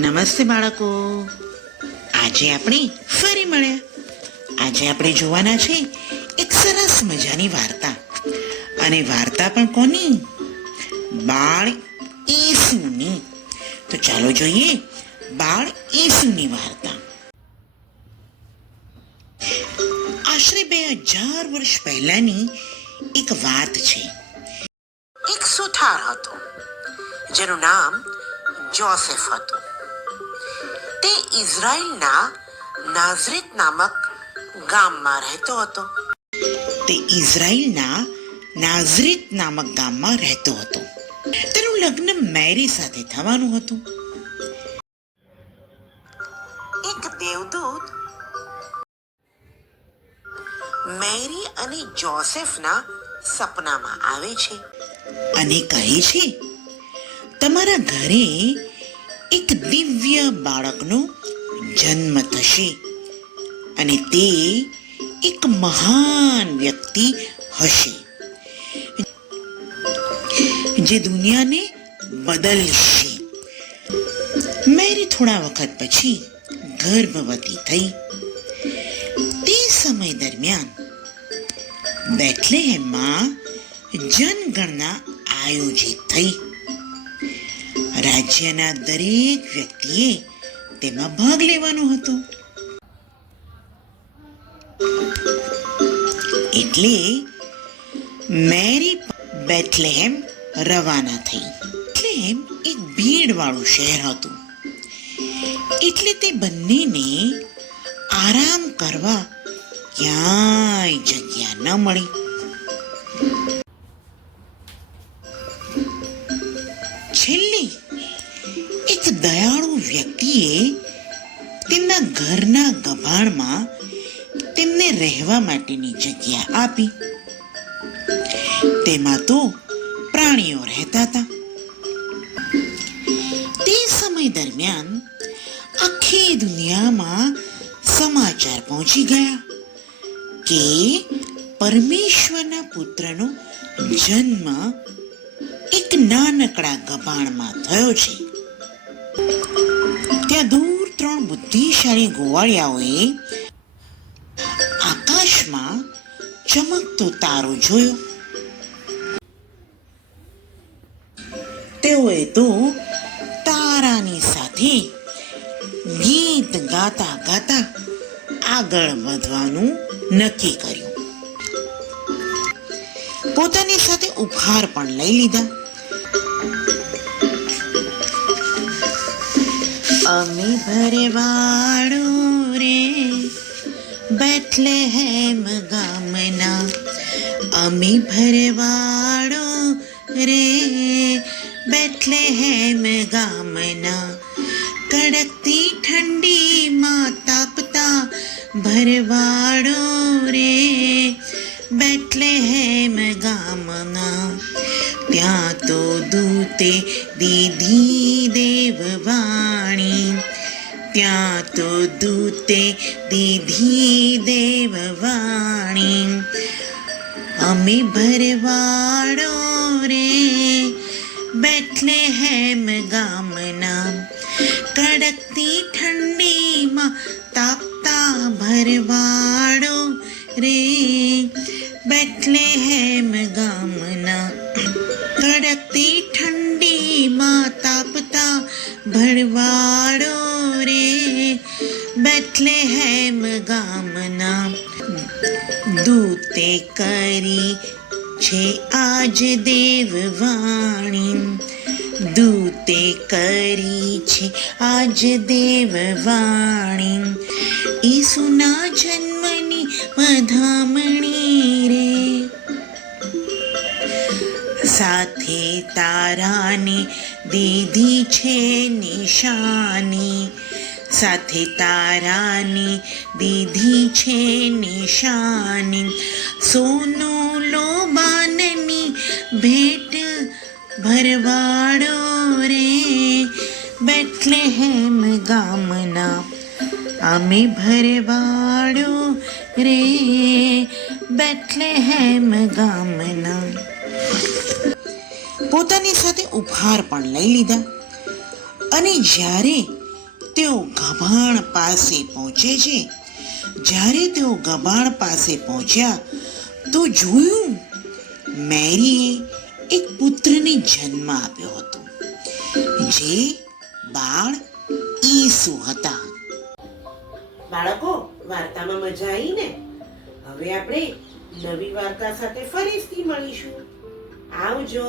નમસ્તે બાળકો. આજે આપણે ફરી મળ્યા. આજે આપણે જોવાના છે એક સરસ મજાની વાર્તા. અને વાર્તા પણ કોની? બાળ ઈસુની. તો ચાલો જોઈએ બાળ ઈસુની વાર્તા. આશરે 2000 વર્ષ પહેલાની એક વાત છે. એક સુથાર હતો જેનું નામ જોસેફ હતું. તે ઇઝરાયલના નાઝરેત નામક ગામમાં રહેતો હતો. તેનું લગ્ન મેરી સાથે થવાનું હતું. એક દેવદૂત મેરી અને જોસેફના સપનામાં આવે છે અને કહે છે, તમારા ઘરે એક દિવ્ય બાળકનો જન્મ થશે અને તે એક મહાન વ્યક્તિ હશે જે દુનિયાને બદલશે. મેરી થોડા વખત પછી ગર્ભવતી થઈ. તે સમય દરમિયાન બેથલેહેમમાં જનગણના આયોજિત થઈ. રાજ્યના દરેક વ્યક્તિએ તેમાં ભાગ લેવાનો હતો. એટલે મેરી બેથલેહેમ રવાના થઈ. બેથલેહેમ એક ભીડવાળું શહેર હતું, એટલે તે બંનેને આરામ કરવા ક્યાંય જગ્યા ન મળી. છેલ્લે એક દયાળુ વ્યક્તિએ તેમના ઘરના ગભાણમાં તેમને રહેવા માટેની જગ્યા આપી. તેમાં તો પ્રાણીઓ રહેતા હતા. તે સમય દરમિયાન આખી દુનિયામાં સમાચાર પહોંચી ગયા કે પરમેશ્વરના પુત્રનો જન્મ એક નાનકડા ગભાણમાં થયો છે. ત્યાં દૂર 3 બુદ્ધિશાળી ગોવાળિયાઓએ આકાશમાં ચમકતો તારો જોયો. તેઓએ તો તારાની સાથે ગીત ગાતા ગાતા આગળ વધવાનું નક્કી કર્યું. પોતાની સાથે ઉપહાર પણ લઈ લીધા. અમે ભરવાડો રે બેથલેહેમ ગામના, અમે ભરવાડો રે બેથલેહેમ ગામના, કડકતી ઠંડીમાં તાપતા ભરવાડો રે બેથલેહેમ ગામના. ત્યાં તો દૂતે દીધી દેવવાણી, ત્યાં તો દૂતે દીધી દેવવાણી. અમે ભરવાડો રે બેથલેહેમ ગામના, કડકતી ઠંડીમાં તાપતા ભરવાડો રે બેથલેહેમ ગામના, કડકતી ઠંડીમાં તાપતા ભરવાડો રે બેથલેહેમ ગામના. દૂતે કરી છે આજ દેવવાણી, દૂતે કરી છે આજ દેવવાણી. ઈસુના જન્મની વધામણી રે, સાથે તારાને દીધી છે નિશાની, સાથે તારાને દીધી છે નિશાની. સોનું લોબાનની ભેટ ભરવાડો રે બેથલેહેમ ગામના, અમે ભરવાડો રે બેથલેહેમ ગામના. પોતાની સાથે ઉપહાર પણ લઈ લીધા અને જ્યારે તેઓ ગભાણ પાસે પહોંચે છે. જ્યારે તેઓ ગભાણ પાસે પહોંચ્યા તો જોયું મેરીએ એક પુત્રને જન્મ આપ્યો હતો, જે બાળ ઈસુ હતા. બાળકો, વાર્તામાં મજા આવી ને? હવે આપણે નવી વાર્તા સાથે ફરીથી મળીશું. આવજો.